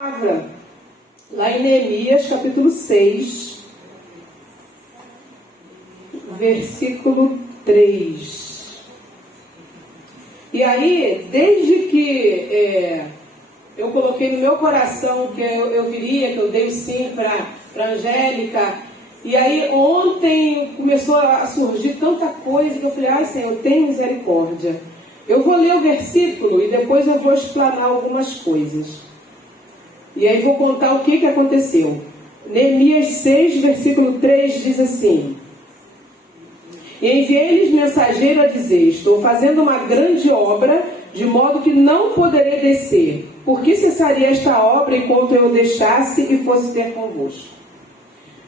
palavra lá em Neemias, capítulo 6, versículo 3. E aí, desde que eu coloquei no meu coração que eu viria, que eu dei o sim para Angélica, e aí ontem começou a surgir tanta coisa que eu falei, Senhor, tem misericórdia. Eu vou ler o versículo e depois eu vou explanar algumas coisas. E aí vou contar o que aconteceu. Neemias 6, versículo 3 diz assim: E enviei-lhes mensageiro a dizer, estou fazendo uma grande obra, de modo que não poderei descer. Por que cessaria esta obra enquanto eu deixasse e fosse ter convosco?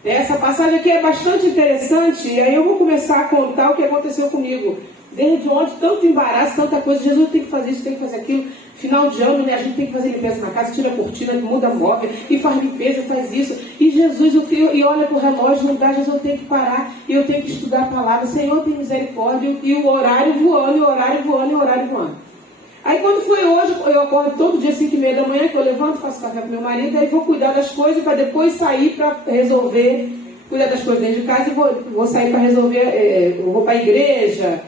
Essa passagem aqui é bastante interessante, e aí eu vou começar a contar o que aconteceu comigo. Desde ontem, tanto embaraço, tanta coisa, Jesus tem que fazer isso, tem que fazer aquilo. Final de ano, né, a gente tem que fazer limpeza na casa, tira a cortina, muda a móvel, e faz limpeza, faz isso. E Jesus, e olha para o relógio, não dá, Jesus, eu tenho que parar, e eu tenho que estudar a palavra. Senhor, tem misericórdia, e o horário voando, e o horário voando, e o horário voando. Aí quando foi hoje, eu acordo todo dia 5h30 da manhã, que eu levanto, faço café com meu marido, aí vou cuidar das coisas, para depois sair para resolver, cuidar das coisas dentro de casa, e vou sair para resolver, eu vou para a igreja,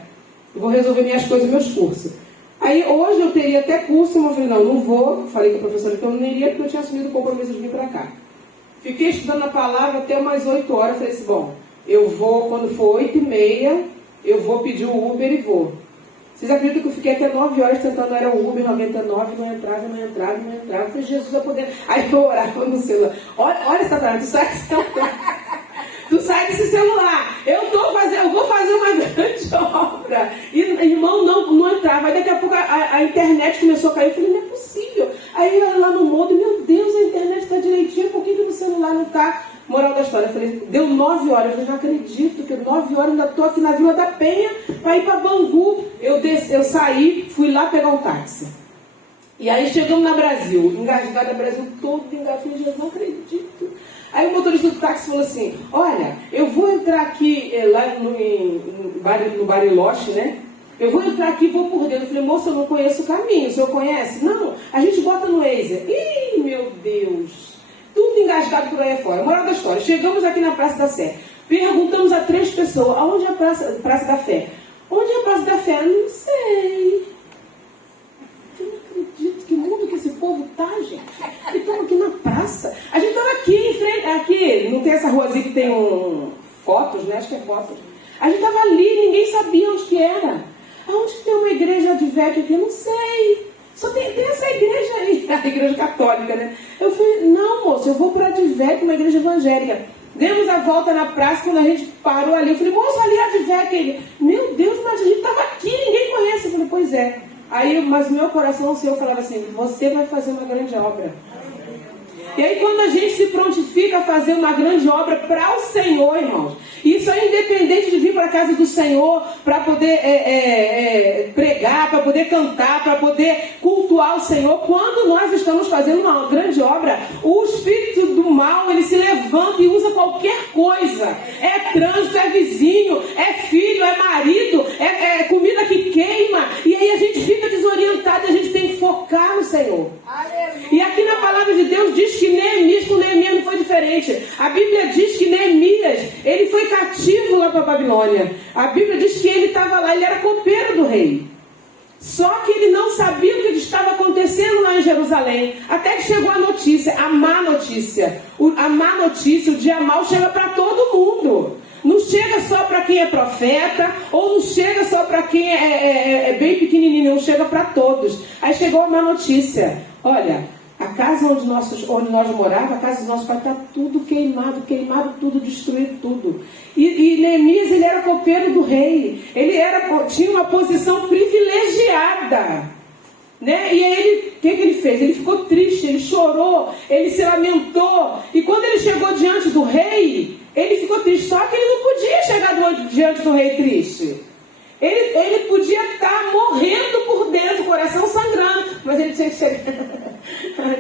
vou resolver minhas coisas, meus cursos. Aí hoje eu teria até curso, mas eu falei, não vou. Falei com a professora que eu não iria, porque eu tinha assumido o compromisso de vir para cá. Fiquei estudando a palavra até umas 8 horas. Falei assim, bom, eu vou, quando for 8h30, eu vou pedir o Uber e vou. Vocês acreditam que eu fiquei até 9 horas tentando, era o Uber 99, não entrava. Eu falei, Jesus vai poder. Aí eu orava no celular. Olha, Satanás, tu sai desse celular. Eu vou fazer uma grande obra. E irmão, não entrava. Aí daqui a pouco a internet começou a cair. Eu falei, não é possível. Aí eu lá no mundo, meu Deus, a internet está direitinho. Por que no celular não está? Moral da história. Eu falei, deu 9 horas. Eu falei, não acredito que 9 horas ainda estou aqui na Vila da Penha para ir para Bangu. Eu saí, fui lá pegar um táxi. E aí chegamos na Brasil, engasgada, Brasil todo engasgado. Eu falei, não acredito. Aí o motorista do táxi falou assim, olha, eu vou entrar aqui lá no Bariloche, né? Eu vou entrar aqui e vou por dentro. Eu falei, moça, eu não conheço o caminho, o senhor conhece? Não, a gente bota no Waze. Ih, meu Deus, tudo engasgado por aí fora. Moral da história, chegamos aqui na Praça da Sé. Perguntamos a 3 pessoas, aonde é a Praça da Fé? Onde é a Praça da Fé? Não sei. Eu não acredito, que mundo que esse povo tá, gente. Estamos aqui na praça. A gente estava aqui em frente, aqui, não tem essa ruazinha que tem fotos, né? Acho que é fotos. A gente estava ali, ninguém sabia onde que era. Aonde que tem uma igreja de velho aqui? Eu não sei. Só tem essa igreja aí, a igreja católica, né? Eu falei, não, moço, eu vou para a Advec, uma igreja evangélica. Demos a volta na praça, quando a gente parou ali, eu falei, moço, ali a Advec. Meu Deus, mas a gente estava aqui, ninguém conhece. Eu falei, pois é. Aí, mas no meu coração o Senhor falava assim, você vai fazer uma grande obra. E aí quando a gente se prontifica a fazer uma grande obra para o Senhor, irmãos, isso é independente de vir para a casa do Senhor, para poder pregar, para poder cantar, para poder cultuar o Senhor, quando nós estamos fazendo uma grande obra, o espírito do mal, ele se levanta e usa qualquer coisa. É trânsito, é vizinho, é filho, é marido, é comida que queima, e aí a gente fica desorientado, a gente tem que focar no Senhor. E aqui na palavra de Deus diz que Neemias com Neemias não foi diferente. A Bíblia diz que Neemias, ele foi cativo lá para a Babilônia. A Bíblia diz que ele estava lá, ele era copeiro do rei. Só que ele não sabia o que estava acontecendo lá em Jerusalém. Até que chegou a notícia, a má notícia. A má notícia, o dia mau chega para todo mundo. Não chega só para quem é profeta, ou não chega só para quem é bem pequenininho, não chega para todos. Aí chegou a má notícia. Olha, a casa onde nós morávamos, a casa dos nossos pais, está tudo queimado tudo, destruído tudo. E Neemias, ele era copeiro do rei. Ele tinha uma posição privilegiada. Né? E aí, o que ele fez? Ele ficou triste, ele chorou, ele se lamentou. E quando ele chegou diante do rei, ele ficou triste. Só que ele não podia chegar diante do rei triste. Ele podia estar morrendo por dentro, o coração sangrando, mas ele tinha que chegar.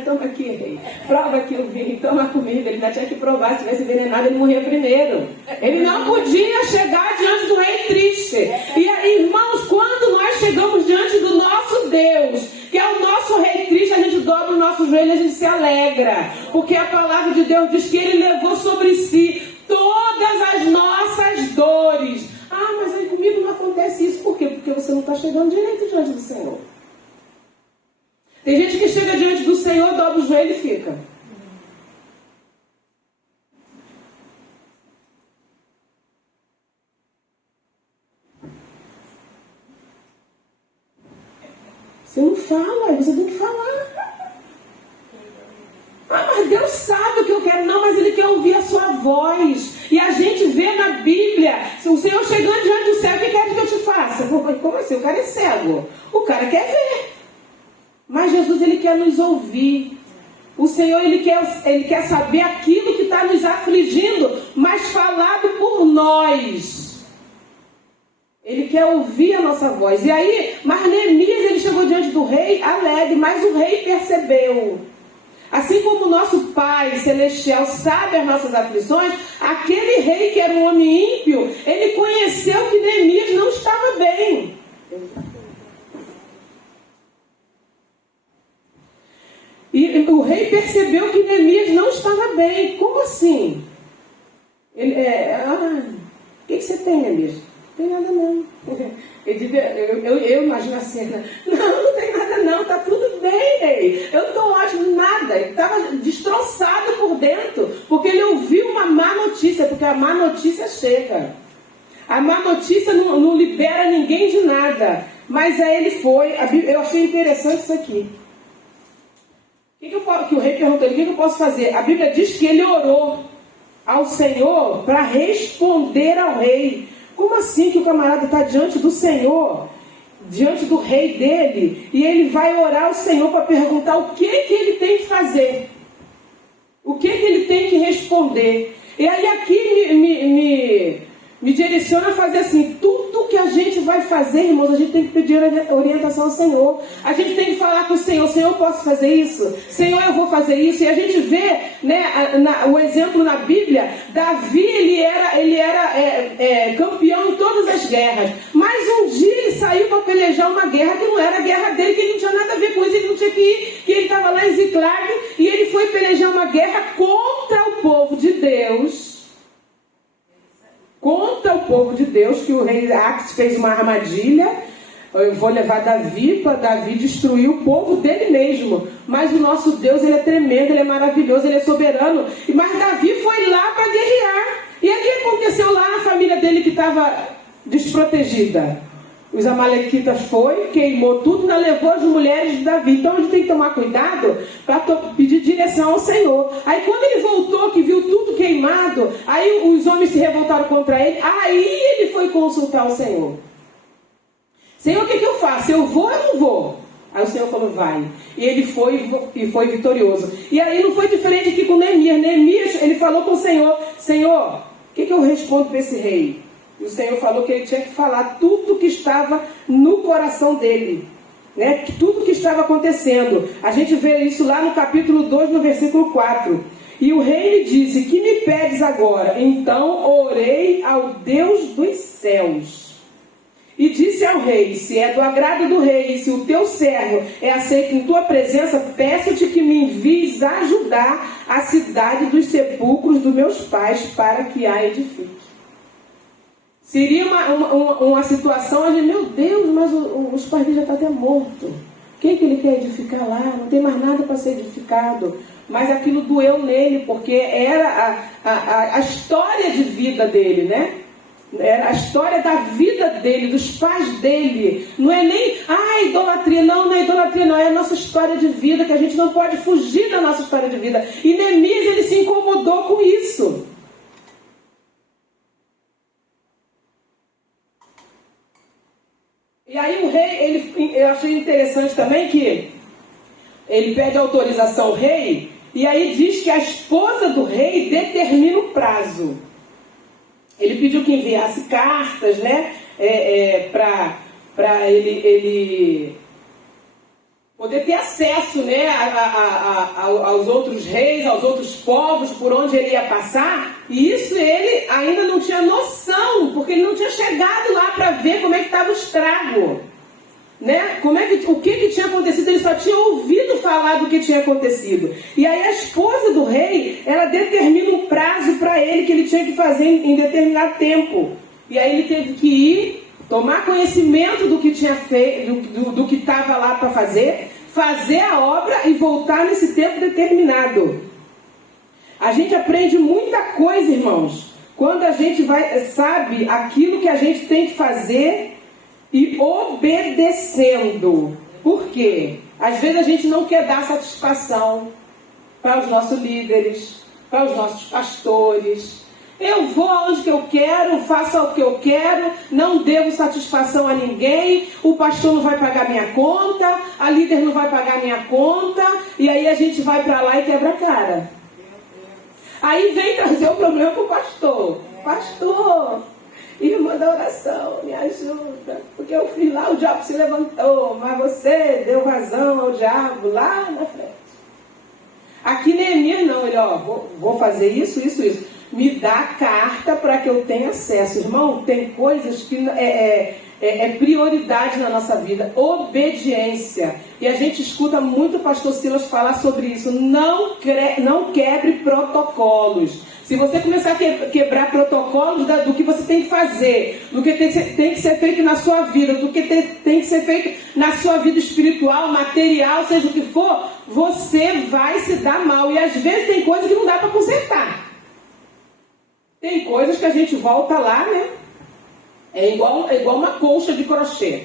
Toma aqui, rei. Prova aqui o vinho, toma a comida. Ele ainda tinha que provar, se tivesse envenenado, ele morria primeiro. Ele não podia chegar diante do rei triste. E aí, irmãos, quando nós chegamos diante do nosso Deus, que é o nosso Rei Cristo, a gente dobra o nosso joelho e a gente se alegra. Porque a palavra de Deus diz que Ele levou sobre si todas as nossas dores. Ah, mas aí comigo não acontece isso. Por quê? Porque você não está chegando direito diante do Senhor. Tem gente que chega diante do Senhor, dobra o joelho e fica. Você não fala, você tem que falar. Ah, mas Deus sabe o que eu quero. Não, mas Ele quer ouvir a sua voz. E a gente vê na Bíblia, o Senhor chegando diante do céu, o que quer que eu te faça? Como assim? O cara é cego. O cara quer ver. Mas Jesus, Ele quer nos ouvir. O Senhor, Ele quer saber aquilo que está nos afligindo, mas falado por nós. Ele quer ouvir a nossa voz. E aí, mas Neemias, ele chegou diante do rei alegre, mas o rei percebeu. Assim como o nosso Pai Celestial sabe as nossas aflições, aquele rei que era um homem ímpio, ele conheceu que Neemias não estava bem. E o rei percebeu que Neemias não estava bem. Como assim? O que você tem, Neemias? Não tem nada não. Eu imagino a cena. Não tem nada não, tá tudo bem, rei. Eu não estou ótimo, nada. Ele estava destroçado por dentro, porque ele ouviu uma má notícia, porque a má notícia chega. A má notícia não libera ninguém de nada. Mas aí ele foi. Eu achei interessante isso aqui. Que o rei perguntou ele, o que eu posso fazer? A Bíblia diz que ele orou ao Senhor para responder ao rei. Como assim que o camarada está diante do Senhor, diante do rei dele, e ele vai orar ao Senhor para perguntar o que ele tem que fazer? O que ele tem que responder? E aí aqui me direciona a fazer assim, tudo que a gente vai fazer, irmãos, a gente tem que pedir orientação ao Senhor. A gente tem que falar com o Senhor, Senhor, eu posso fazer isso? Senhor, eu vou fazer isso? E a gente vê, né, o exemplo na Bíblia, Davi, ele era campeão em todas as guerras. Mas um dia ele saiu para pelejar uma guerra que não era a guerra dele, que ele não tinha nada a ver com isso, ele não tinha que ir, que ele estava lá em Ziclag, e ele foi pelejar uma guerra contra o povo de Deus. Contra o povo de Deus, que o rei Ax fez uma armadilha. Eu vou levar Davi para Davi destruir o povo dele mesmo. Mas o nosso Deus, Ele é tremendo, Ele é maravilhoso, Ele é soberano. Mas Davi foi lá para guerrear. E aí o que aconteceu lá na família dele que estava desprotegida? Os amalequitas queimou tudo, ainda levou as mulheres de Davi. Então a gente tem que tomar cuidado para pedir direção ao Senhor. Aí quando ele voltou, que viu tudo queimado, aí os homens se revoltaram contra ele. Aí ele foi consultar o Senhor. Senhor, o que eu faço? Eu vou ou não vou? Aí o Senhor falou, vai. E ele foi vitorioso. E aí não foi diferente aqui com Neemias. Neemias, ele falou com o Senhor, Senhor, o que eu respondo para esse rei? E o Senhor falou que ele tinha que falar tudo que estava no coração dele, né? Tudo que estava acontecendo. A gente vê isso lá no capítulo 2, no versículo 4. E o rei lhe disse, que me pedes agora? Então orei ao Deus dos céus. E disse ao rei, se é do agrado do rei, e se o teu servo é aceito em tua presença, peço-te que me envies ajudar a cidade dos sepulcros dos meus pais, para que a edifique. Seria uma situação onde, meu Deus, mas os pais dele já estão até mortos. Quem que ele quer edificar lá? Não tem mais nada para ser edificado. Mas aquilo doeu nele, porque era a história de vida dele, né? Era a história da vida dele, dos pais dele. Não é nem, idolatria. Não é idolatria, não. É a nossa história de vida, que a gente não pode fugir da nossa história de vida. E Neemias, ele se incomodou com isso. E aí o rei, eu achei interessante também que ele pede autorização ao rei, e aí diz que a esposa do rei determina o prazo. Ele pediu que enviasse cartas, né, para ele poder ter acesso, né, aos outros reis, aos outros povos, por onde ele ia passar. E isso ele ainda não tinha noção, porque ele não tinha chegado lá para ver como é que estava o estrago. né? O que tinha acontecido? Ele só tinha ouvido falar do que tinha acontecido. E aí a esposa do rei, ela determina um prazo para ele que ele tinha que fazer em determinado tempo. E aí ele teve que ir, tomar conhecimento do que tinha feito, do que estava lá para fazer a obra e voltar nesse tempo determinado. A gente aprende muita coisa, irmãos, quando a gente sabe aquilo que a gente tem que fazer e obedecendo. Por quê? Às vezes a gente não quer dar satisfação para os nossos líderes, para os nossos pastores. Eu vou aonde que eu quero, faço o que eu quero, não devo satisfação a ninguém, o pastor não vai pagar minha conta, a líder não vai pagar minha conta, e aí a gente vai para lá e quebra a cara. Aí vem trazer o problema para o pastor. Pastor, irmã da oração, me ajuda, porque eu fiz lá, o diabo se levantou, mas você deu razão ao diabo lá na frente. Aqui Neemias não, ele, vou fazer isso. Me dá a carta para que eu tenha acesso. Irmão, tem coisas que é prioridade na nossa vida. Obediência. E a gente escuta muito o pastor Silas falar sobre isso. Não quebre protocolos. Se você começar a quebrar protocolos do que você tem que fazer, do que tem que ser feito na sua vida, do que tem que ser feito na sua vida espiritual, material, seja o que for, você vai se dar mal. E às vezes tem coisa que não dá para consertar. Tem coisas que a gente volta lá, né? É igual uma colcha de crochê.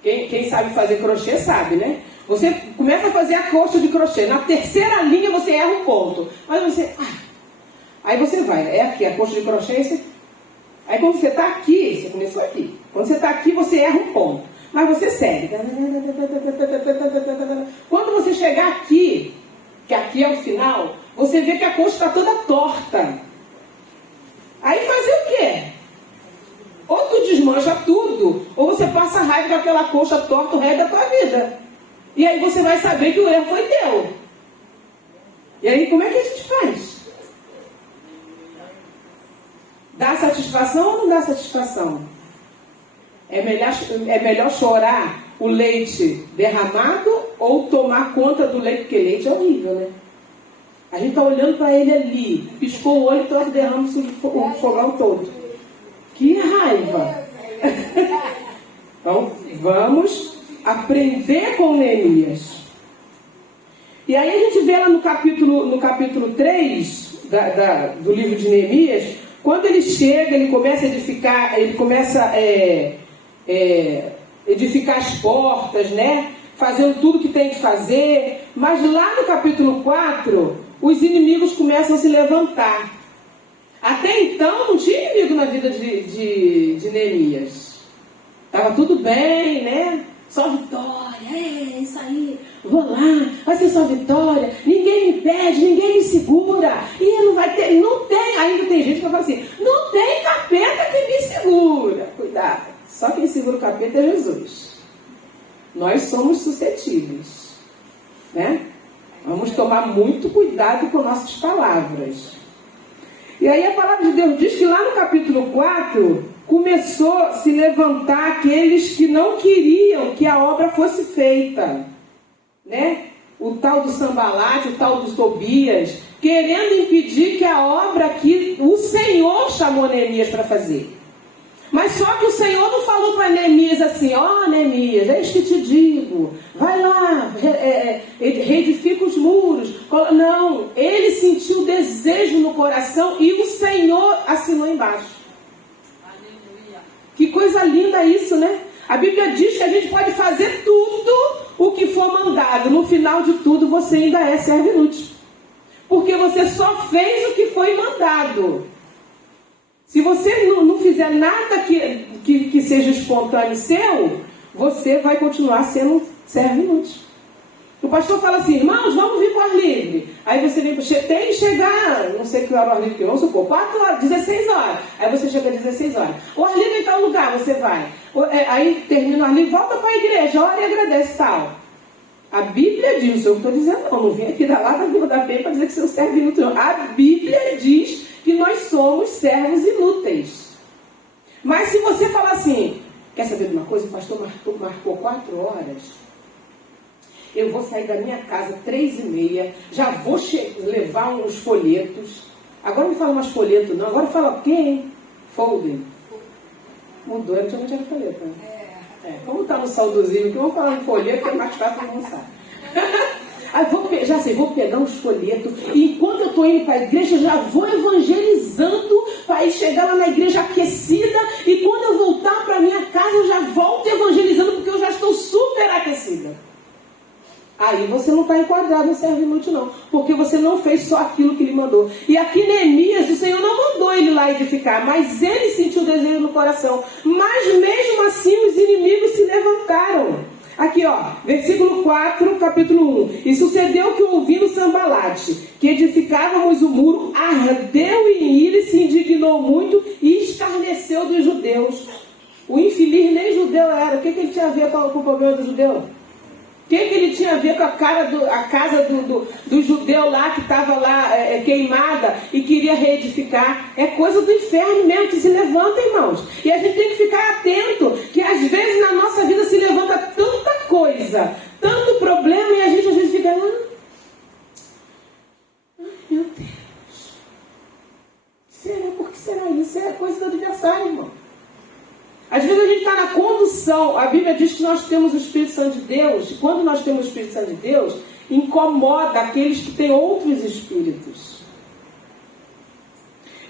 Quem sabe fazer crochê sabe, né? Você começa a fazer a colcha de crochê. Na terceira linha você erra um ponto. Mas você... Aí você vai. É aqui, a colcha de crochê. Aí quando você está aqui, você começou aqui. Quando você está aqui, você erra um ponto. Mas você segue. Quando você chegar aqui, que aqui é o final, você vê que a colcha está toda torta. Aí fazer o quê? Ou tu desmancha tudo, ou você passa raiva com aquela colcha torta o resto da tua vida. E aí você vai saber que o erro foi teu. E aí como é que a gente faz? Dá satisfação ou não dá satisfação? É melhor chorar o leite derramado ou tomar conta do leite, porque leite é horrível, né? A gente está olhando para ele ali, piscou o olho e nós derramamos o fogão todo. Que raiva! Então, vamos aprender com Neemias. E aí a gente vê lá no capítulo 3 do livro de Neemias, quando ele chega, ele começa a edificar as portas, né? Fazendo tudo que tem que fazer. Mas lá no capítulo 4... os inimigos começam a se levantar. Até então não tinha inimigo na vida de Neemias. Estava tudo bem, né? Só vitória, isso aí. Vou lá, vai ser só vitória. Ninguém me impede, ninguém me segura. E não vai ter, não tem, ainda tem gente que fala assim, não tem capeta que me segura. Cuidado, só quem segura o capeta é Jesus. Nós somos suscetíveis, né? Vamos tomar muito cuidado com nossas palavras. E aí a palavra de Deus diz que lá no capítulo 4, começou a se levantar aqueles que não queriam que a obra fosse feita. Né? O tal do Sambalate, o tal dos Tobias, querendo impedir que a obra que o Senhor chamou Neemias para fazer. Mas só que o Senhor não falou para Neemias assim, Neemias, eis que te digo, vai lá, reedifica os muros. Não, ele sentiu o desejo no coração e o Senhor assinou embaixo. Aleluia. Que coisa linda isso, né? A Bíblia diz que a gente pode fazer tudo o que for mandado. No final de tudo, você ainda é servo inútil. Porque você só fez o que foi mandado. Se você não fizer nada que seja espontâneo seu, você vai continuar sendo servo inútil. O pastor fala assim, irmãos, vamos vir para o ar livre. Aí você tem que chegar, não sei que hora o ar livre, vamos supor, 4 horas, 16 horas. Aí você chega às 16 horas. O ar livre em tal lugar, você vai. Aí termina o ar livre, volta para a igreja, ora e agradece tal. A Bíblia diz, eu não estou dizendo não vim aqui da lata da Bíblia para dizer que você é um servo inútil. A Bíblia diz que nós somos servos inúteis. Mas se você falar assim, Quer saber de uma coisa? O pastor marcou 4 horas. Eu vou sair da minha casa 3h30, já vou levar uns folhetos. Agora não fala mais folheto, não. Agora fala o quê, hein? Folding. Mudou, antigamente era folheto, né? Como está no saudosismo, que eu vou falar em folheto, que é mais fácil avançar. Aí vou pegar uns folhetos, e enquanto eu estou indo para a igreja, já vou evangelizando, para ir chegar lá na igreja aquecida, e quando eu voltar para minha casa, eu já volto evangelizando, porque eu já estou super aquecida. Aí você não está enquadrado em servo inútil, não, porque você não fez só aquilo que ele mandou. E aqui Neemias, o Senhor não mandou ele lá edificar, mas ele sentiu desejo no coração. Mas mesmo assim os inimigos se levantaram. Aqui, versículo 4, capítulo 1. E sucedeu que, ouvindo Sambalate, que edificávamos o muro, ardeu em ira e se indignou muito e escarneceu dos judeus. O infeliz nem judeu era. O que ele tinha a ver com o problema do judeu? O que ele tinha a ver com a casa do judeu lá, que estava lá queimada e queria reedificar? É coisa do inferno mesmo que se levanta, irmãos. E a gente tem que ficar atento, que às vezes na nossa vida se levanta tanta coisa, tanto problema, e a gente às vezes fica... Ai, meu Deus. Será? Por que será isso? É coisa do adversário, irmão. Às vezes a gente está na condução. A Bíblia diz que nós temos o Espírito Santo de Deus. E quando nós temos o Espírito Santo de Deus, incomoda aqueles que têm outros espíritos.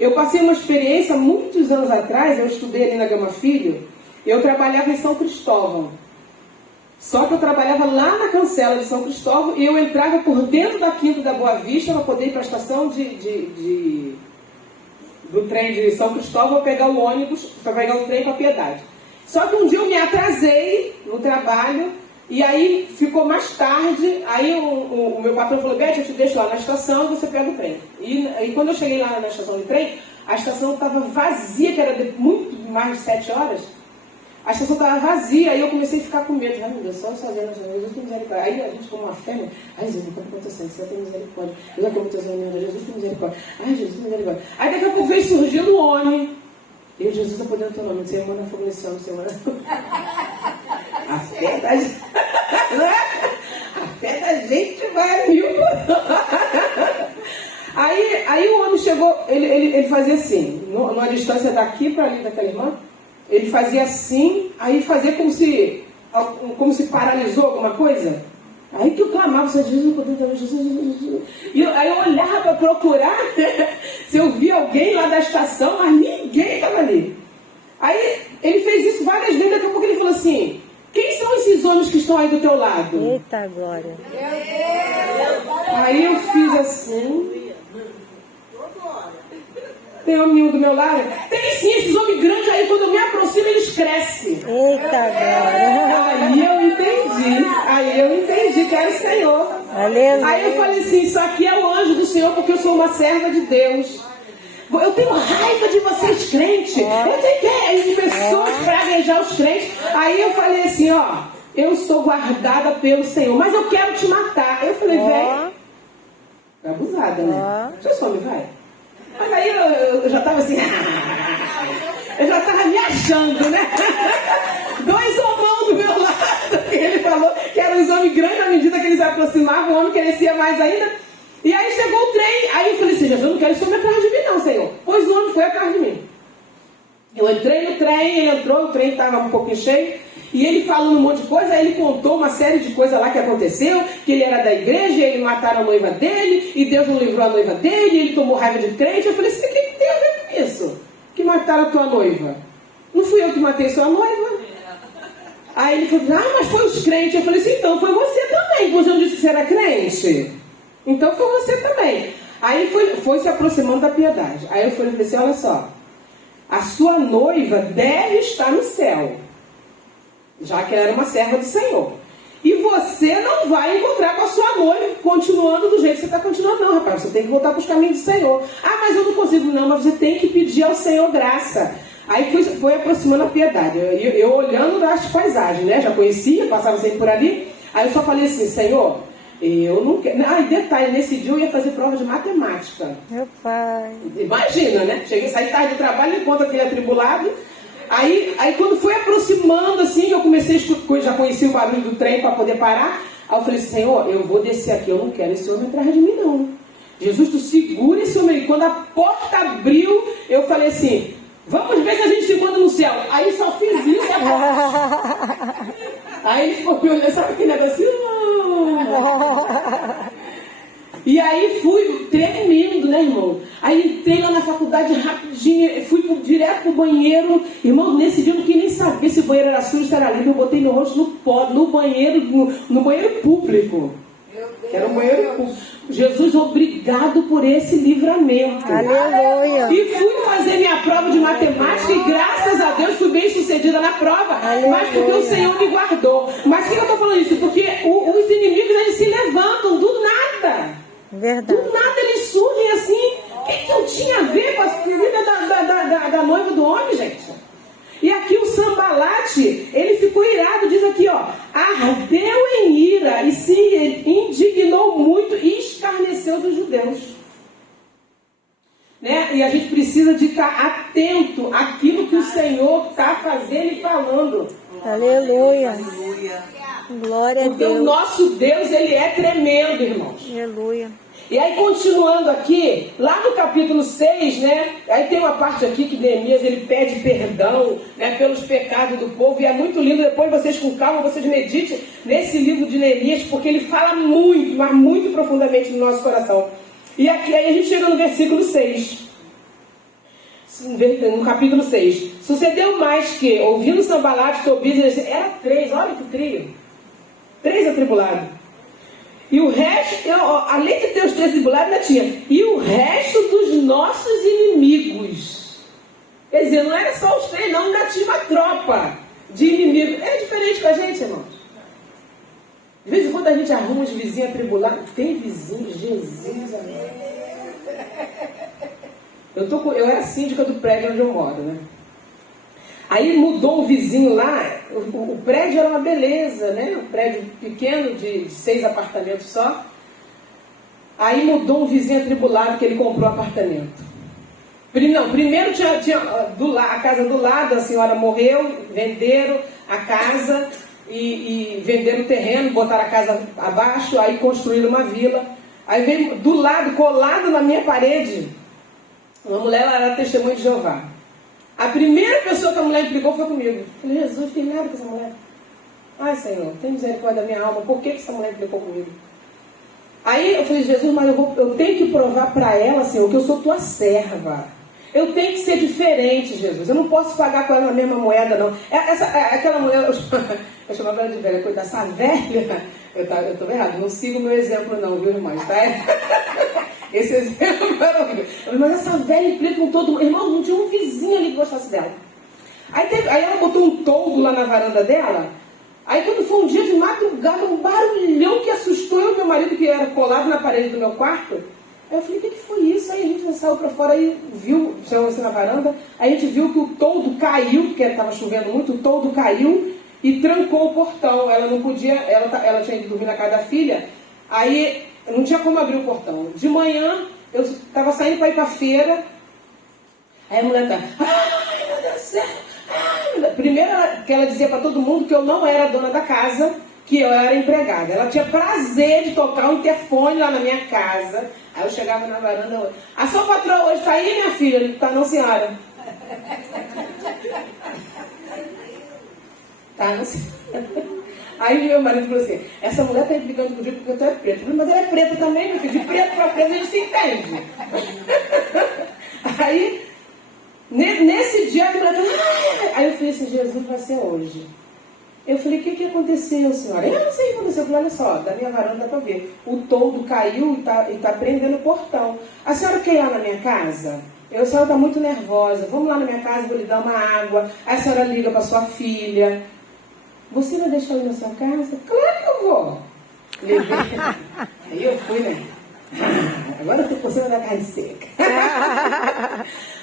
Eu passei uma experiência muitos anos atrás. Eu estudei ali na Gama Filho. Eu trabalhava em São Cristóvão. Só que eu trabalhava lá na cancela de São Cristóvão. E eu entrava por dentro da Quinta da Boa Vista para poder ir para a estação do trem de São Cristóvão, pegar o ônibus, para pegar o trem para Piedade. Só que um dia eu me atrasei no trabalho, e aí ficou mais tarde, aí o meu patrão falou: Beth, eu te deixo lá na estação e você pega o trem. E quando eu cheguei lá na estação de trem, a estação estava vazia, que era muito mais de 7 horas. A estação estava vazia, aí eu comecei a ficar com medo. Ai, meu Deus, só fazendo, Jesus tem misericórdia. Aí a gente, como uma fé, ai, Jesus, não está acontecendo, Senhor tem misericórdia. Eu já como teus amigos, Jesus tem misericórdia. Ai, Jesus tem misericórdia. Aí daqui a pouco veio surgindo um homem. Eu, Jesus, está podendo teu nome. Senhor, manda fogo nesse homem, Senhor, manda. A fé da gente. A fé da gente vai a mil. Aí o homem chegou, ele fazia assim, numa distância daqui para ali daquela irmã. Ele fazia assim, aí fazia como se paralisou alguma coisa. Aí que eu clamava, Jesus. E aí eu olhava para procurar se eu via alguém lá da estação, mas ninguém estava ali. Aí ele fez isso várias vezes, daqui a pouco ele falou assim: quem são esses homens que estão aí do teu lado? Eita glória. Aí eu fiz assim. Tem homem do meu lado? Tem sim, esses homens grandes aí, quando eu me aproximo, eles crescem. Eita glória. Aí eu entendi que era o Senhor. Aleluia. Aí eu falei assim: isso aqui é o anjo do Senhor, porque eu sou uma serva de Deus. Eu tenho raiva de vocês crentes. Eu tenho que de pessoas praguejar os crentes. Aí eu falei assim: eu sou guardada pelo Senhor, mas eu quero te matar. Eu falei: vem. Abusada, né? Seu some, vai. Mas aí eu já estava assim, eu já estava me achando, né? 2 homens do meu lado, que ele falou que eram os homens grandes, à medida que eles se aproximavam, o homem crescia mais ainda. E aí chegou o trem, aí eu falei assim: Jesus, eu não quero esse homem atrás de mim não, Senhor. Pois o homem foi atrás de mim. Eu entrei no trem, ele entrou, o trem estava um pouquinho cheio, e ele falando um monte de coisa. Aí ele contou uma série de coisas lá que aconteceu, que ele era da igreja, e ele mataram a noiva dele, e Deus não livrou a noiva dele, e ele tomou raiva de crente. Eu falei assim: o que tem a ver com isso? Que mataram a tua noiva? Não fui eu que matei sua noiva? Aí ele falou: mas foi os crentes. Eu falei assim: então foi você também, você não disse que você era crente? Então foi você também. Aí foi se aproximando da Piedade. Aí eu falei assim: olha só, a sua noiva deve estar no céu, já que ela era uma serva do Senhor. E você não vai encontrar com a sua noiva continuando do jeito que você está continuando, não, rapaz. Você tem que voltar para os caminhos do Senhor. Ah, mas eu não consigo, não. Mas você tem que pedir ao Senhor graça. Aí foi aproximando a Piedade. Eu olhando as paisagens, né? Já conhecia, passava sempre por ali. Aí eu só falei assim: Senhor, eu não quero... Ah, e detalhe, nesse dia eu ia fazer prova de matemática. Meu pai. Imagina, né? Cheguei, saí tarde do trabalho, encontro aquele atribulado. Aí quando foi aproximando, assim, eu comecei a escutar, já conheci o barulho do trem para poder parar. Aí eu falei, Senhor, eu vou descer aqui, eu não quero esse homem atrás de mim, não. Jesus, tu segura esse homem aí. Quando a porta abriu, eu falei assim, vamos ver se a gente se encontra no céu. Aí só fiz isso. Aí ele ficou me olhando, sabe aquele negocinho? E aí fui tremendo, né, irmão? Aí entrei lá na faculdade rapidinho, fui direto pro banheiro. Irmão, nesse dia eu não queria nem saber se o banheiro era sujo ou se era limpo. Eu botei meu rosto no pó, no banheiro público. Era um banheiro público. Jesus, obrigado por esse livramento. Aleluia. E fui fazer minha prova de matemática e graças a Deus fui bem sucedida na prova. Aleluia. Mas porque o Senhor me guardou. Mas por que eu estou falando isso? Porque os inimigos, eles se levantam do nada. Verdade. Do nada eles surgem assim. O que eu tinha a ver com a vida da noiva do homem, gente? E aqui o Sambalate, ele ficou irado, diz aqui, ó, ardeu em ira e se indignou muito e escarneceu dos judeus. Né? E a gente precisa de estar atento àquilo que o Senhor está fazendo e falando. Aleluia. Glória a Porque o Deus. nosso Deus, ele é tremendo, irmãos. Aleluia. E aí, continuando aqui, lá no capítulo 6, né? Aí tem uma parte aqui que Neemias, ele pede perdão, né, pelos pecados do povo. E é muito lindo, depois vocês com calma, vocês meditem nesse livro de Neemias, porque ele fala muito, mas muito profundamente no nosso coração. E aqui, aí a gente chega no versículo 6. No capítulo 6. Sucedeu mais que, ouvindo Sambalate, Tobias, era 3, olha que trio. 3 atribulados. E o resto, além de ter os 3 tribulados, ainda tinha. E o resto dos nossos inimigos. Quer dizer, não era só os 3, não, ainda tinha uma tropa de inimigos. É diferente com a gente, irmãos. De vez em quando a gente arruma uns vizinhos atribulados. Tem vizinhos, Jesus, amém. Eu era síndica do prédio onde eu moro, né? Aí mudou um vizinho lá, o prédio era uma beleza, né? Um prédio pequeno de 6 apartamentos só. Aí mudou um vizinho atribulado que ele comprou um apartamento. Primeiro tinha a casa do lado, a senhora morreu, venderam a casa e venderam o terreno, botaram a casa abaixo, aí construíram uma vila. Aí veio do lado, colado na minha parede, uma mulher, ela era testemunha de Jeová. A primeira pessoa que a mulher implicou foi comigo. Eu falei, Jesus, fiz nada com essa mulher. Ai, Senhor, tem misericórdia da minha alma. Por que essa mulher implicou comigo? Aí eu falei, Jesus, mas eu tenho que provar para ela, Senhor, que eu sou tua serva. Eu tenho que ser diferente, Jesus. Eu não posso pagar com ela a mesma moeda, não. Aquela mulher, eu chamava ela de velha, coitada, essa velha. Eu estou errado, não sigo o meu exemplo, não, viu, irmãos? Tá? Esse exemplo era horrível. Mas essa velha implica com todo mundo. Irmão, não tinha um vizinho ali que gostasse dela. Aí ela botou um toldo lá na varanda dela. Aí quando foi um dia de madrugada, um barulhão que assustou eu e meu marido, que era colado na parede do meu quarto. Aí eu falei, o que foi isso? Aí a gente saiu pra fora e viu, saiu assim na varanda, aí a gente viu que o toldo caiu, porque estava chovendo muito, o toldo caiu e trancou o portão. Ela não podia, ela tinha ido dormir na casa da filha, aí não tinha como abrir o portão. De manhã, eu estava saindo para ir para a feira, aí a mulher tá, ai meu Deus do céu, primeiro que ela dizia para todo mundo que eu não era dona da casa, que eu era empregada. Ela tinha prazer de tocar o interfone lá na minha casa. Aí eu chegava na varanda, a sua patroa hoje está aí, minha filha? Está não, senhora. Tá, não, senhora. Aí meu marido falou assim, essa mulher está implicando comigo porque tu é preta. Eu falei, mas ela é preta também, meu filho. De preto para preto a gente se entende. Aí, nesse dia, a mulher falou, aí eu falei assim, Jesus vai ser hoje. Eu falei, o que aconteceu, senhora? Eu não sei o que aconteceu. Eu falei, olha só, da minha varanda dá para ver. O toldo caiu e tá prendendo o portão. A senhora quer ir lá na minha casa? A senhora está muito nervosa. Vamos lá na minha casa, vou lhe dar uma água. Aí a senhora liga para sua filha. Você vai deixar eu ir na sua casa? Claro que eu vou. Levei. Aí eu fui, né? Agora eu tô por cima da carne seca.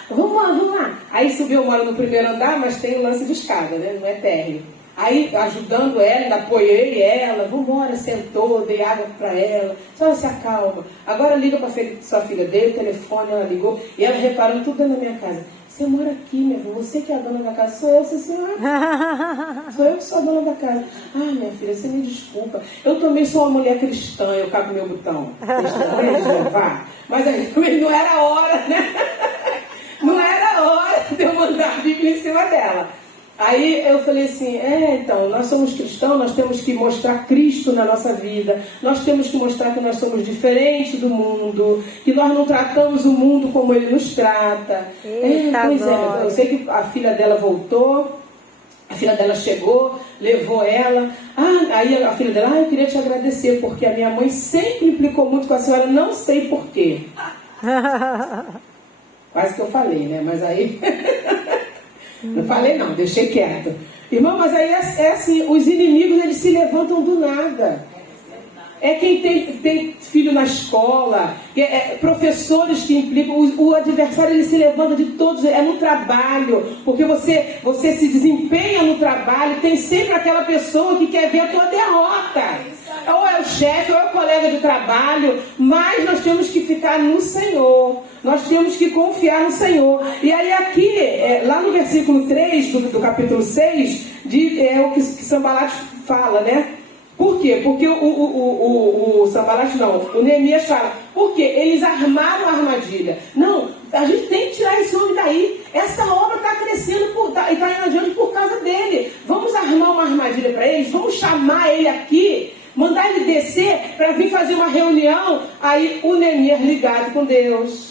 Vamos lá. Aí subiu, eu moro no primeiro andar, mas tem o lance de escada, né? Não é térreo. Aí, ajudando ela, ainda apoiei ela, vambora, sentou, dei água para ela, só se acalma. Agora liga para sua filha, dei o telefone, ela ligou, e ela reparando tudo dentro da minha casa. Você mora aqui, minha filha, você que é a dona da casa, sou eu, senhora. Sou eu que sou a dona da casa. Ah, minha filha, você me desculpa. Eu também sou uma mulher cristã, eu cago meu botão. Mas aí também não era hora, né? Não era hora de eu mandar a Bíblia em cima dela. Aí eu falei assim, então, nós somos cristãos, nós temos que mostrar Cristo na nossa vida, nós temos que mostrar que nós somos diferentes do mundo, que nós não tratamos o mundo como ele nos trata. Pois é, eu sei que a filha dela voltou, a filha dela chegou, levou ela, aí a filha dela, eu queria te agradecer, porque a minha mãe sempre implicou muito com a senhora, não sei porquê. Quase que eu falei, né, mas aí... Não falei não, deixei quieto. Irmão, mas aí é assim, os inimigos eles se levantam do nada. É quem tem filho na escola, professores que implicam, o adversário ele se levanta de todos, é no trabalho, porque você se desempenha no trabalho, tem sempre aquela pessoa que quer ver a tua derrota. Ou é o chefe, ou é o colega de trabalho, mas nós temos que ficar no Senhor, nós temos que confiar no Senhor. E aí aqui, lá no versículo 3 do capítulo 6, é o que Sanbalate fala, né? Por quê? Porque o Sanbalate não, o Neemias fala, porque eles armaram a armadilha. Não, a gente tem que tirar esse homem daí. Essa obra está crescendo e está indo adiante por causa dele. Vamos armar uma armadilha para eles, vamos chamar ele aqui, mandar ele descer para vir fazer uma reunião. Aí o Neemias ligado com Deus.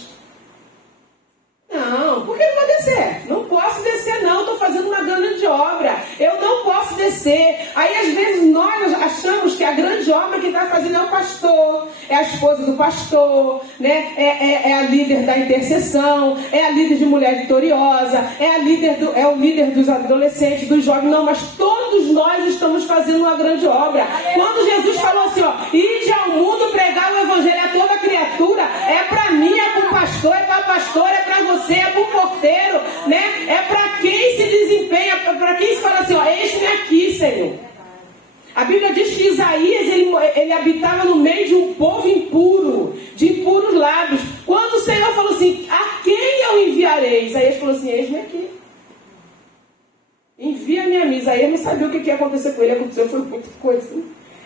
Não, por que não vou descer? Não posso descer não, estou fazendo uma grande obra. Eu não posso descer. Aí às vezes nós achamos que a grande obra que está fazendo é o pastor, é a esposa do pastor, né? é a líder da intercessão, é a líder de mulher vitoriosa, é o líder dos adolescentes, dos jovens. Não, mas todos nós estamos fazendo uma grande obra. Quando Jesus falou assim, ide ao mundo pregar o evangelho a toda criatura, é para mim, é para o pastor, é para a pastora, é para você, é para o porteiro, né? É para quem se desempenha, para quem se fala assim, eis-me aqui, Senhor. A Bíblia diz que Isaías, ele habitava no meio de um povo impuro, de impuros lábios. Quando o Senhor falou assim, a quem eu enviarei? Isaías falou assim, eis-me aqui. Envia-me a mim. Isaías não sabia o que ia acontecer com ele, aconteceu foi muita coisa.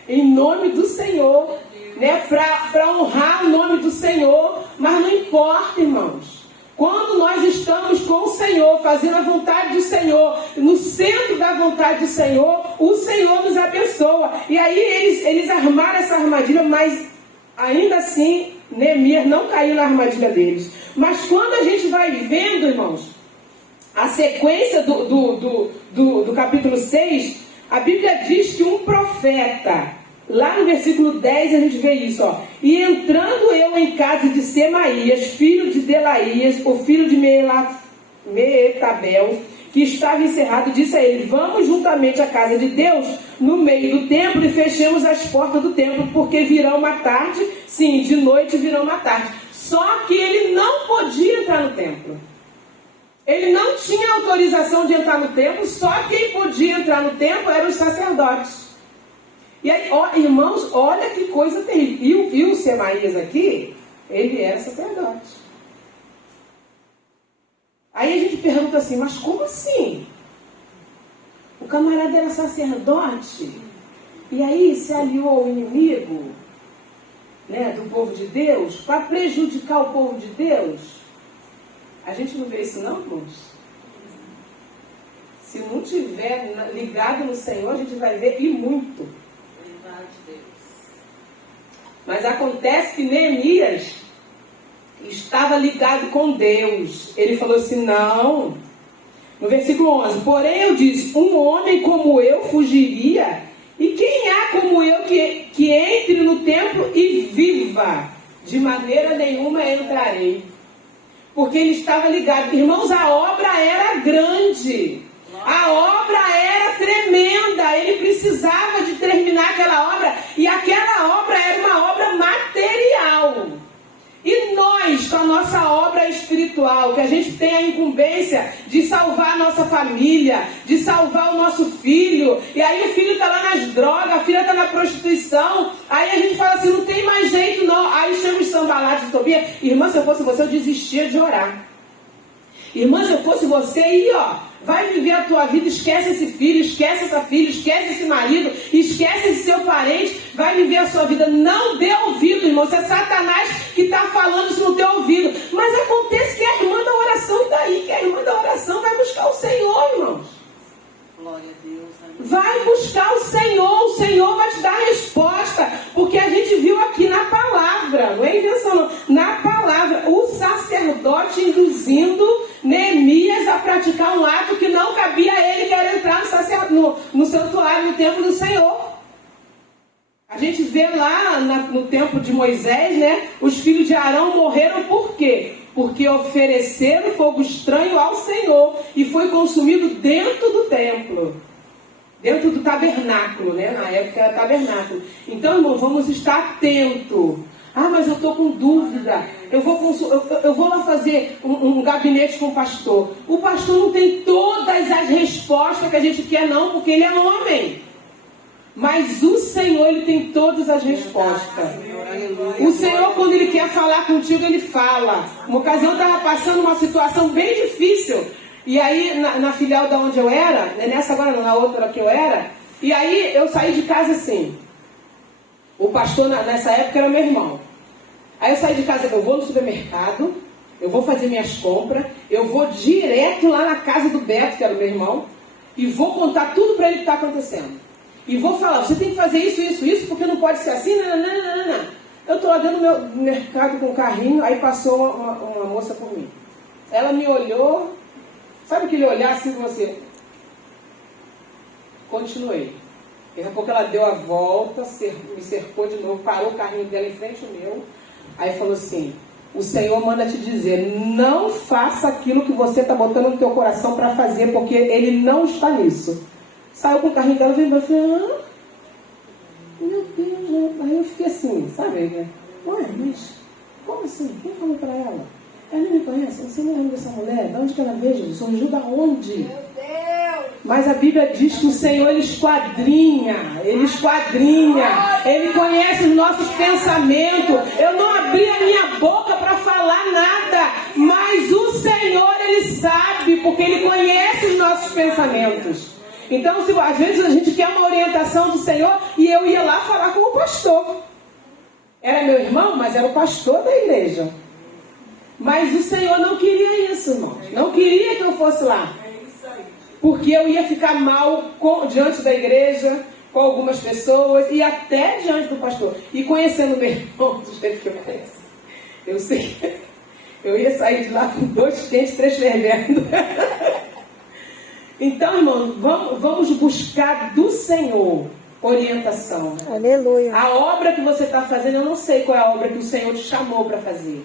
Em nome do Senhor, né? Para honrar o nome do Senhor, mas não importa, irmãos. Quando nós estamos com o Senhor, fazendo a vontade do Senhor, no centro da vontade do Senhor, o Senhor nos abençoa. E aí eles armaram essa armadilha, mas ainda assim, Neemias não caiu na armadilha deles. Mas quando a gente vai vendo, irmãos, a sequência do capítulo 6, a Bíblia diz que um profeta, lá no versículo 10 a gente vê isso, e entrando eu em casa de Semaías, filho de Delaías, o filho de Meetabel, que estava encerrado, disse a ele, vamos juntamente à casa de Deus, no meio do templo, e fechemos as portas do templo, porque virá uma tarde, sim, de noite virá uma tarde. Só que ele não podia entrar no templo. Ele não tinha autorização de entrar no templo, só quem podia entrar no templo eram os sacerdotes. E aí, irmãos, olha que coisa terrível. E o Semaías aqui, ele era sacerdote. Aí a gente pergunta assim, mas como assim? O camarada era sacerdote, e aí se aliou ao inimigo, né, do povo de Deus, para prejudicar o povo de Deus? A gente não vê isso não, irmãos? Se não tiver ligado no Senhor, a gente vai ver e muito. Mas acontece que Neemias estava ligado com Deus. Ele falou assim, não. No versículo 11, porém eu disse, um homem como eu fugiria, e quem há como eu que entre no templo e viva? De maneira nenhuma entrarei. Porque ele estava ligado. Irmãos, a obra era grande. A obra era tremenda. Ele precisava de terminar aquela obra. E aquela obra era uma obra material. E nós, nós, com a nossa obra espiritual, que a gente tem a incumbência de salvar a nossa família, de salvar o nosso filho, e aí o filho está lá nas drogas, a filha está na prostituição, aí a gente fala assim, não tem mais jeito não, aí chama os Sanbalate de Tobias, irmã, se eu fosse você, eu desistia de orar. Irmã, se eu fosse você, aí vai viver a tua vida, esquece esse filho, esquece essa filha, esquece esse marido, esquece esse seu parente, vai viver a sua vida. Não dê ouvido, irmão. Isso é Satanás que está falando isso no teu ouvido. Mas acontece que a irmã da oração está aí, que a irmã da oração vai buscar o Senhor, irmãos. Glória a Deus. Vai buscar o Senhor vai te dar a resposta, porque a gente viu aqui na palavra, não é invenção não, na palavra, o sacerdote induzindo Neemias a praticar um ato que não cabia a ele, que era entrar no santuário, no templo do Senhor. A gente vê lá no tempo de Moisés, né, os filhos de Arão morreram por quê? Porque ofereceram fogo estranho ao Senhor e foi consumido dentro do templo. Dentro do tabernáculo, né? Na época era tabernáculo. Então, irmão, vamos estar atentos. Ah, mas eu estou com dúvida. Eu vou lá fazer um gabinete com o pastor. O pastor não tem todas as respostas que a gente quer, não, porque ele é homem. Mas o Senhor, ele tem todas as respostas. O Senhor, quando ele quer falar contigo, ele fala. Uma ocasião eu estava passando uma situação bem difícil. E aí, na filial da onde eu era, nessa agora não, na outra que eu era, e aí eu saí de casa assim. O pastor nessa época era meu irmão. Aí eu saí de casa, eu vou no supermercado, eu vou fazer minhas compras, eu vou direto lá na casa do Beto, que era o meu irmão, e vou contar tudo para ele que está acontecendo. E vou falar, você tem que fazer isso, porque não pode ser assim, não. Eu estou lá dentro do meu mercado com o carrinho, aí passou uma moça por mim. Ela me olhou. Sabe aquele olhar assim com você? Continuei. Daqui a pouco ela deu a volta, me cercou de novo, parou o carrinho dela em frente ao meu. Aí falou assim, o Senhor manda te dizer, não faça aquilo que você está botando no teu coração para fazer, porque Ele não está nisso. Saiu com o carrinho dela, veio e falou, meu Deus, aí eu fiquei assim, sabe? Ué, mas como assim? Quem falou para ela? Ela não me conhece, você não lembra dessa mulher? De onde que ela veio, Jesus? São Judas aonde? Meu Deus! Mas a Bíblia diz que o Senhor, Ele esquadrinha, Ele conhece os nossos pensamentos. Eu não abri a minha boca para falar nada, mas o Senhor, Ele sabe, porque Ele conhece os nossos pensamentos. Então, às vezes a gente quer uma orientação do Senhor, e eu ia lá falar com o pastor. Era meu irmão, mas era o pastor da igreja. Mas o Senhor não queria isso, irmãos. Não queria que eu fosse lá. Porque eu ia ficar mal diante da igreja, com algumas pessoas, e até diante do pastor. E conhecendo meu irmão, do jeito que eu conheço, eu sei que eu ia sair de lá com 2 quentes, 3 fervendo. Então, irmão, vamos buscar do Senhor orientação. Aleluia. A obra que você está fazendo, eu não sei qual é a obra que o Senhor te chamou para fazer.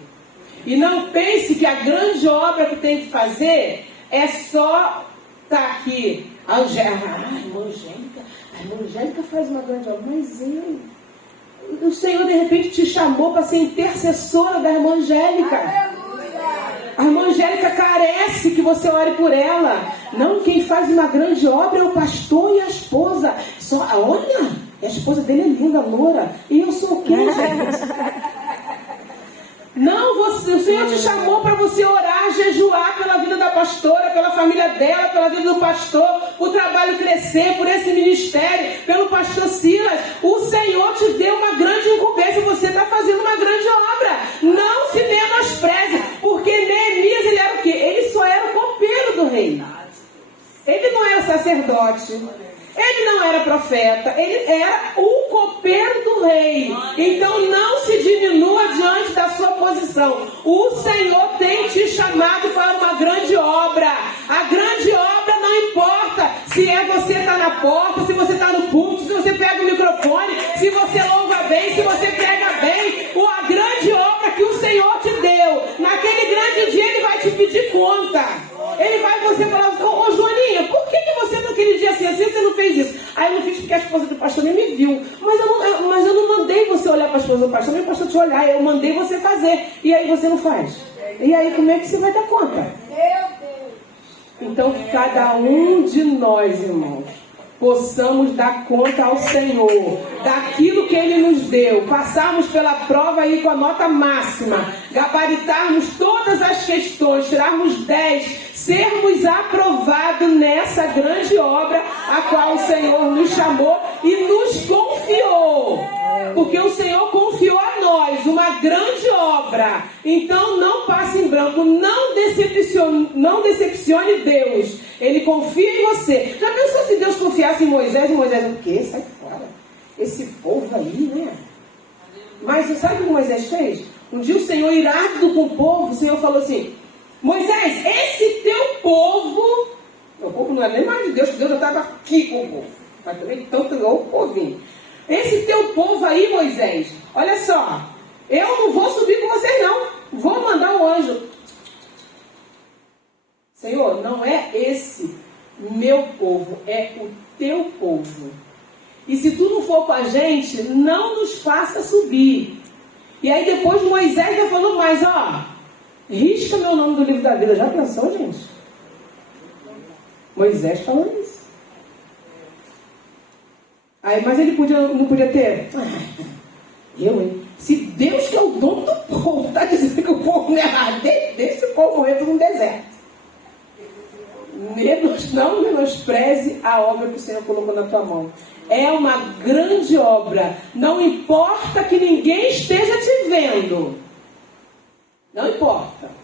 E não pense que a grande obra que tem que fazer é só estar aqui. A irmã Angélica faz uma grande obra, mas o Senhor de repente te chamou para ser intercessora da irmã Angélica. Aleluia. A irmã Angélica carece que você ore por ela. Não, quem faz uma grande obra é o pastor e a esposa. Olha, a esposa dele é linda, loura. E eu sou o quê, gente? Não, o Senhor te chamou para você orar, jejuar pela vida da pastora, pela família dela, pela vida do pastor, o trabalho crescer, por esse ministério, pelo pastor Silas. O Senhor te deu uma grande incumbência, você está fazendo uma grande obra. Não se menospreze, porque Neemias, ele era o quê? Ele só era o copeiro do rei. Ele não era sacerdote. Ele não era profeta, ele era o copeiro do rei. Então não se diminua diante da sua posição. O Senhor tem te chamado para uma grande obra. A grande obra não importa se é você está na porta, se você está no púlpito, se você pega o microfone, se você louva bem, se você prega bem. A grande obra que o Senhor te deu, naquele grande dia Ele vai te pedir conta. Ele vai você falar, ô Joaninha, por que você naquele dia assim você não fez isso? Aí eu não fiz porque a esposa do pastor nem me viu. Mas eu não mandei você olhar para a esposa do pastor, nem o pastor te olhar, eu mandei você fazer. E aí você não faz? E aí, como é que você vai dar conta? Então, que cada um de nós, irmãos, possamos dar conta ao Senhor daquilo que Ele nos deu, passarmos pela prova aí com a nota máxima, gabaritarmos todas as questões, tirarmos 10, sermos aprovados nessa grande obra a qual o Senhor nos chamou e nos confiou, porque o Senhor confiou a nós uma grande obra. Então não passe em branco, não decepcione Deus. Ele confia em você. Já pensou se Deus confiasse em Moisés? E Moisés, o quê? Sai fora. Esse povo aí, né? Mas você sabe o que Moisés fez? Um dia o Senhor, irado com o povo, o Senhor falou assim: Moisés, esse teu povo, o povo não é nem mais de Deus, que Deus já estava aqui com o povo, mas também tanto o povinho. Esse teu povo aí, Moisés, olha só, eu não vou subir com vocês não, vou mandar um anjo. Senhor, não é esse meu povo, é o teu povo. E se tu não for com a gente, não nos faça subir. E aí depois Moisés já falou mais, ó, risca meu nome do livro da vida. Já pensou, gente? Moisés falou isso. Aí, mas ele não podia ter. Eu, hein? Se Deus, que é o dono do povo, está dizendo que o povo não é errado, deixa o povo morrer no deserto. Não menospreze a obra que o Senhor colocou na tua mão. É uma grande obra. Não importa que ninguém esteja te vendo. Não importa.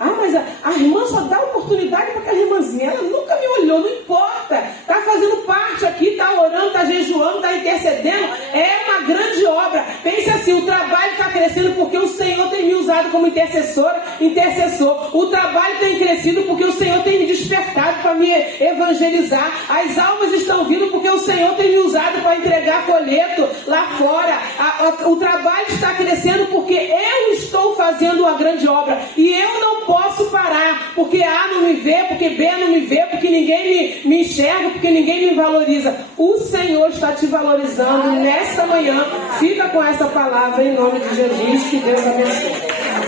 Ah, mas a irmã só dá oportunidade para aquela irmãzinha. Ela nunca me olhou, não importa. Está fazendo parte aqui, está orando, está jejuando, está intercedendo. É uma grande obra. Pense assim, o trabalho está crescendo porque o Senhor tem me usado como intercessor. O trabalho tem crescido porque o Senhor tem me despertado para me evangelizar. As almas estão vindo porque o Senhor tem me usado para entregar folheto lá fora. O trabalho está crescendo porque eu estou fazendo uma grande obra. E eu não posso parar, porque A não me vê, porque B não me vê, porque ninguém me enxerga, porque ninguém me valoriza. O Senhor está te valorizando nesta manhã. Fica com essa palavra em nome de Jesus, que Deus abençoe.